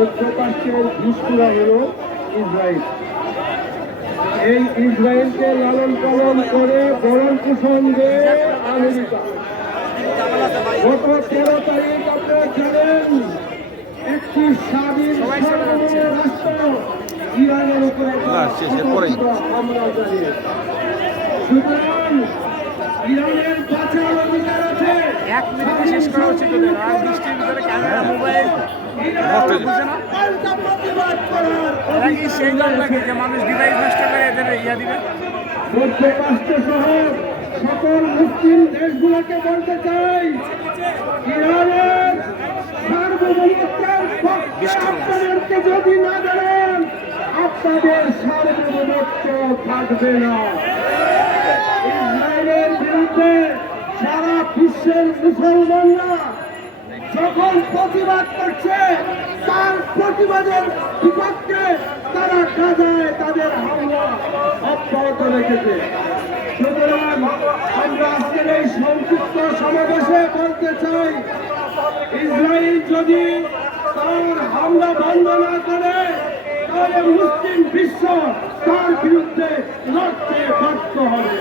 মধ্যপ্রাচ্যের ঘুষখোরা হল ইসরায়েল। এই ইসরায়েলকে লালন পালন করে ভরণ পোষণ দেয় আমেরিকা। গত 13 তারিখ আপনারা জানেন একটি স্বাধীন রাষ্ট্র ইরানের উপরে হামলা চালিয়ে। সুতরাং ইরানের বাঁচার অধিকার আছে। 1 মিনিটে শেষ করা উচিত। বৃষ্টির ভিতরে ক্যামেরা মোবাইল বুঝে না সেই দল নাকি যে মানুষ ডিভাইস নষ্ট করে এদের ইয়া দিবে। মধ্যপ্রাচ্য সহ সকল মুসলিম দেশগুলোকে বলতে চাই, ইরানের সার্বভৌমত্বের পক্ষে আপনাদেরকে যদি না দাঁড়ান আপনাদের সার্বভৌমত্ব থাকবে না। ইসরায়েলের বিরুদ্ধে সারা বিশ্বের মুসলমানরা যখন প্রতিবাদ করছে তার প্রতিবাদের বিপক্ষে তারা গাজায় তাদের হামলা অব্যাহত রেখেছে। সুতরাং আমরা আজকের এই সংক্ষিপ্ত সমাবেশে বলতে চাই, ইসরায়েল যদি তার হামলা বন্ধ না করে তাহলে মুসলিম বিশ্ব তার বিরুদ্ধে লড়তে বাধ্য হবে।